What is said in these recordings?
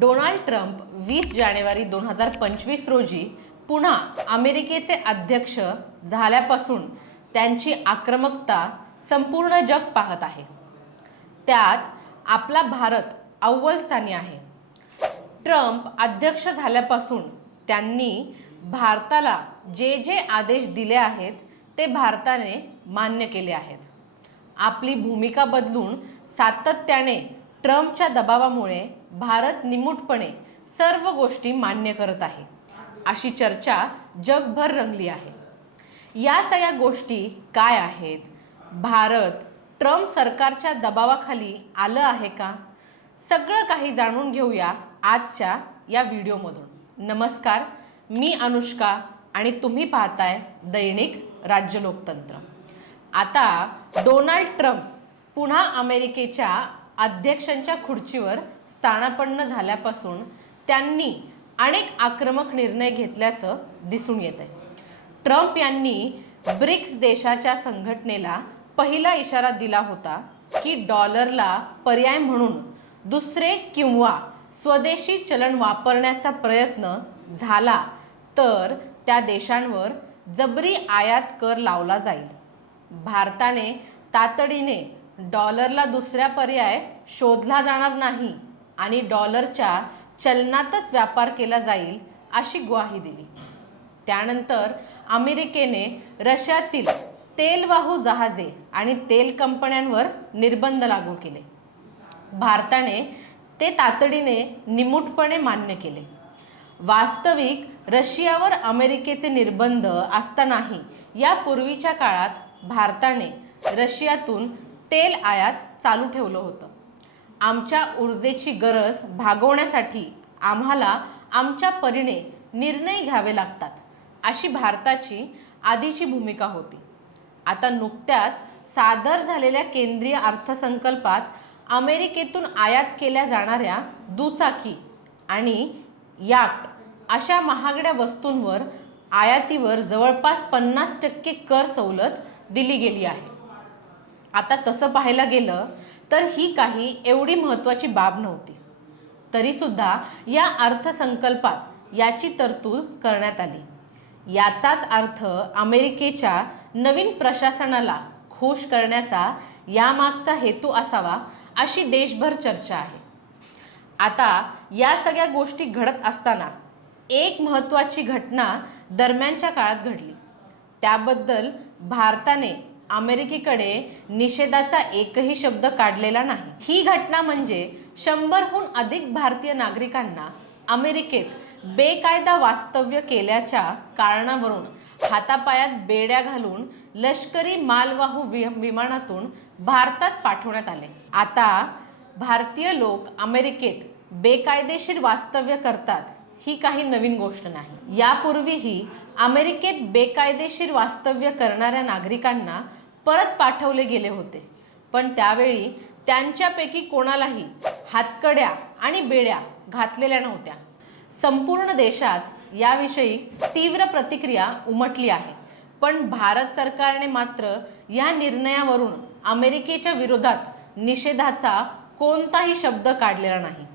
Donald Trump 20 जानेवारी 2025 रोजी पुन्हा अमेरिकेचे अध्यक्ष झाल्यापासून त्यांची आक्रमकता संपूर्ण जग पाहत आहे। त्यात आपला भारत अव्वल स्थानी आहे। ट्रम्प अध्यक्ष झाल्यापासून त्यांनी भारताला जे जे आदेश दिले आहेत ते भारताने मान्य केले आहेत। आपली भूमिका बदलून सातत्याने ट्रम्पच्या दबावामुळे भारत निमूटपणे सर्व गोष्टी मान्य करत आहे, अशी चर्चा जगभर रंगली आहे। या सगळ्या गोष्टी काय आहेत? भारत ट्रम्प सरकारच्या दबावाखाली आलं आहे का? सगळं काही जाणून घेऊया आजच्या या व्हिडिओमधून। नमस्कार, मी अनुष्का आणि तुम्ही पाहताय दैनिक राज्य लोकतंत्र। आता डोनाल्ड ट्रम्प पुन्हा अमेरिकेच्या अध्यक्षांच्या खुर्चीवर स्थानापन्न झाल्यापासून त्यांनी अनेक आक्रमक निर्णय घेतल्याचं दिसून येत आहे। ट्रम्प यांनी ब्रिक्स देशाच्या संघटनेला पहिला इशारा दिला होता की डॉलरला पर्याय म्हणून दुसरे किंवा स्वदेशी चलन वापरण्याचा प्रयत्न झाला तर त्या देशांवर जबरी आयात कर लावला जाईल। भारताने तातडीने डॉलरला दुसरा पर्याय शोधला जाणार नाही आणि डॉलरच्या चलनातच व्यापार केला जाईल अशी ग्वाही दिली। त्यानंतर अमेरिकेने रशियातील तेलवाहू जहाजे आणि तेल कंपन्यांवर निर्बंध लागू केले। भारताने ते तातडीने निमूटपणे मान्य केले। वास्तविक रशियावर अमेरिकेचे निर्बंध असतानाही यापूर्वीच्या काळात भारताने रशियातून तेल आयात चालू ठेवलं होतं। आमच्या ऊर्जेची गरज भागवण्यासाठी आम्हाला आमच्या परीने निर्णय घ्यावे लागतात, अशी भारताची आधीची भूमिका होती। आता नुकत्याच सादर झालेल्या केंद्रीय अर्थसंकल्पात अमेरिकेतून आयात केल्या जाणाऱ्या दुचाकी आणि याट अशा महागड्या वस्तूंवर आयातीवर जवळपास 50% कर सवलत दिली गेली आहे। आता तसं पाहायला गेलं तर ही काही एवढी महत्त्वाची बाब नव्हती, तरीसुद्धा या अर्थसंकल्पात याची तरतूद करण्यात आली। याचाच अर्थ अमेरिकेच्या नवीन प्रशासनाला खुश करण्याचा यामागचा हेतू असावा, अशी देशभर चर्चा आहे। आता या सगळ्या गोष्टी घडत असताना एक महत्त्वाची घटना दरम्यानच्या काळात घडली। त्याबद्दल भारताने अमेरिकेकडे निषेधाचा एकही शब्द काढलेला नाही। ही घटना म्हणजे 100हून अधिक भारतीय नागरिकांना अमेरिकेत बेकायदा वास्तव्य केल्याच्या कारणावरून हातापायात बेड्या घालून लष्करी मालवाहू विमानातून भारतात पाठवण्यात आले। आता भारतीय लोक अमेरिकेत बेकायदेशीर वास्तव्य करतात ही काही नवीन गोष्ट नाही। यापूर्वीही अमेरिकेत बेकायदेशीर वास्तव्य करणाऱ्या नागरिकांना परत पाठवले गेले होते, पण त्यावेळी त्यांच्यापैकी कोणालाही हातकड्या आणि बेड्या घातलेल्या नव्हत्या। संपूर्ण देशात याविषयी तीव्र प्रतिक्रिया उमटली आहे, पण भारत सरकारने मात्र या निर्णयावरून अमेरिकेच्या विरोधात निषेधाचा कोणताही शब्द काढलेला नाही।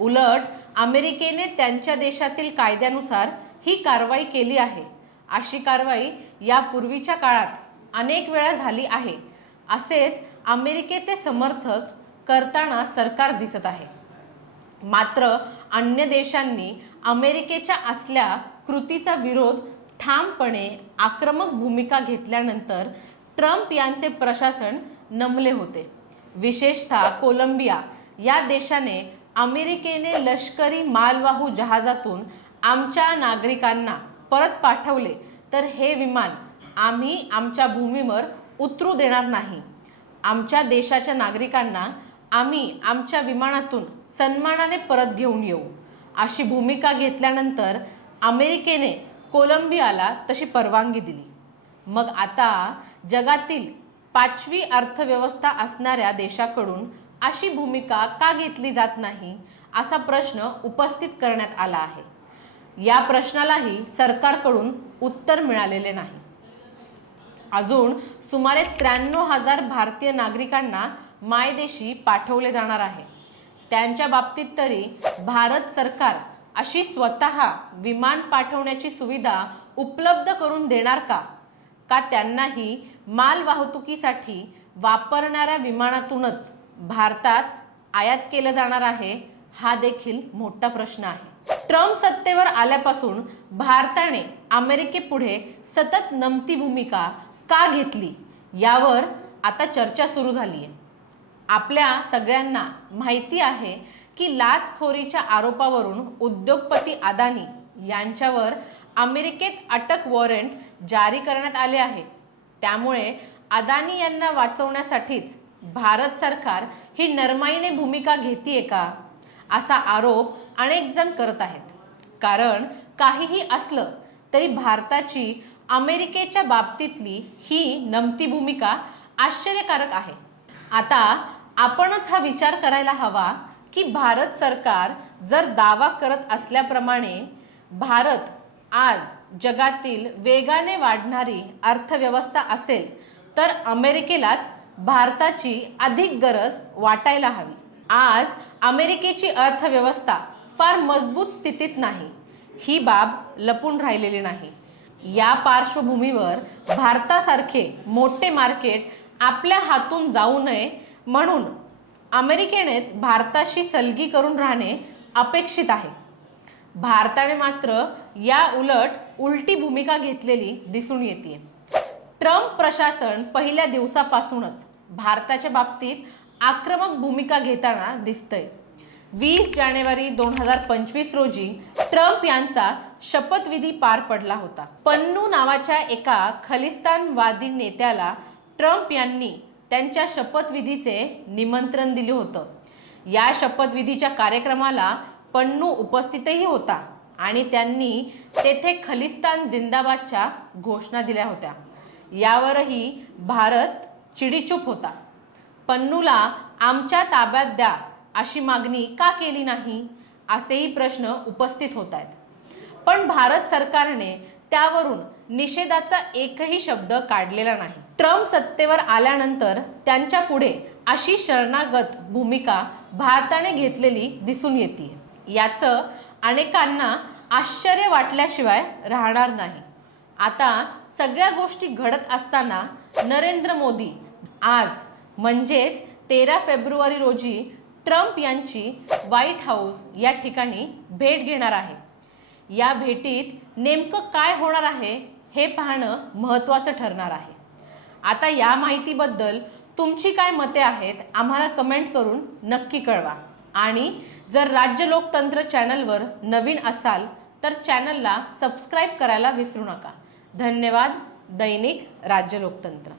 उलट अमेरिकेने त्यांच्या देशातील कायद्यानुसार ही कारवाई केली आहे। अशी कारवाई यापूर्वीच्या काळात अनेक वेळा झाली आहे, असेच अमेरिकेचे समर्थक करताना सरकार दिसत आहे। मात्र अन्य देशांनी अमेरिकेच्या असल्या कृतीचा विरोध ठामपणे आक्रमक भूमिका घेतल्यानंतर ट्रम्प यांचे प्रशासन नमले होते। विशेषतः कोलंबिया या देशाने अमेरिकेने लष्करी मालवाहू जहाजातून आमच्या नागरिकांना परत पाठवले तर हे विमान आम्ही आमच्या भूमीवर उतरू देणार नाही। आमच्या देशाच्या नागरिकांना आम्ही आमच्या विमानातून सन्मानाने परत घेऊन येऊ, अशी भूमिका घेतल्यानंतर अमेरिकेने कोलंबियाला तशी परवानगी दिली। मग आता जगातील 5वी अर्थव्यवस्था असणाऱ्या देशाकडून अशी भूमिका का घेतली जात नाही, असा प्रश्न उपस्थित करण्यात आला आहे। या प्रश्नालाही सरकारकडून उत्तर मिळालेले नाही। अजून सुमारे 93,000 भारतीय नागरिकांना मायदेशी पाठवले जाणार आहे। त्यांच्या बाबतीत तरी भारत सरकार अशी स्वतः विमान पाठवण्याची सुविधा उपलब्ध करून देणार का? का त्यांनाही माल वाहतुकीसाठी वापरणाऱ्या विमानातूनच भारतात आयात केलं जाणार आहे? हा देखील मोठा प्रश्न आहे। ट्रम्प सत्तेवर आल्यापासून भारताने अमेरिकेपुढे सतत नमती भूमिका का घेतली यावर आता चर्चा सुरू झाली आहे। आपल्या सगळ्यांना माहिती आहे की लाचखोरीच्या आरोपावरून उद्योगपती अदानी यांच्यावर अमेरिकेत अटक वॉरंट जारी करण्यात आले आहे। त्यामुळे अदानी यांना वाचवण्यासाठीच भारत सरकार ही नरमाईने भूमिका घेतीये का, असा आरोप अनेक जण करत आहेत। कारण काहीही असलं तरी भारताची अमेरिकेच्या बाबतीतली ही नमती भूमिका आश्चर्यकारक आहे। आता आपणच हा विचार करायला हवा की भारत सरकार जर दावा करत असल्याप्रमाणे भारत आज जगातील वेगाने वाढणारी अर्थव्यवस्था असेल तर अमेरिकेलाच भारताची अधिक गरज वाटायला हवी। आज अमेरिकेची अर्थव्यवस्था फार मजबूत स्थितीत नाही, ही बाब लपून राहिलेली नाही। या पार्श्वभूमीवर भारतासारखे मोठे मार्केट आपल्या हातून जाऊ नये म्हणून अमेरिकेनेच भारताशी सलगी करून राहणे अपेक्षित आहे। भारताने मात्र या उलट उलटी भूमिका घेतलेली दिसून येते। ट्रम्प प्रशासन पहिल्या दिवसापासूनच भारताच्या बाबतीत आक्रमक भूमिका घेताना दिसतंय। 20 जानेवारी 2025 रोजी ट्रम्प यांचा शपथविधी पार पडला होता। पन्नू नावाच्या एका खलिस्तानवादी नेत्याला ट्रम्प यांनी त्यांच्या शपथविधीचे निमंत्रण दिले होतं। या शपथविधीच्या कार्यक्रमाला पन्नू उपस्थितही होता आणि त्यांनी तेथे खलिस्तान जिंदाबादच्या घोषणा दिल्या होत्या। यावरही भारत चिडीचूप होता। पन्नूला आमच्या ताब्यात द्या अशी मागणी का केली नाही, असेही प्रश्न उपस्थित होत आहेत। पण भारत सरकारने त्यावरून निषेधाचा एकही शब्द काढलेला नाही। ट्रम्प सत्तेवर आल्यानंतर त्यांच्या पुढे अशी शरणागत भूमिका भारताने घेतलेली दिसून येते। याचं अनेकांना आश्चर्य वाटल्याशिवाय राहणार नाही। आता सगळ्या गोष्टी घडत असताना नरेंद्र मोदी आज म्हणजेच 13 फेब्रुवारी रोजी ट्रम्प यांची व्हाईट हाऊस या ठिकाणी भेट घेणार आहे। या भेटीत नेमकं काय होणार आहे हे पाहणं महत्त्वाचं ठरणार आहे। आता या माहितीबद्दल तुमची काय मते आहेत आम्हाला कमेंट करून नक्की कळवा। आणि जर राज्य लोकतंत्र चॅनलवर नवीन असाल तर चॅनलला सबस्क्राईब करायला विसरू नका। धन्यवाद। दैनिक राज्य लोकतंत्र।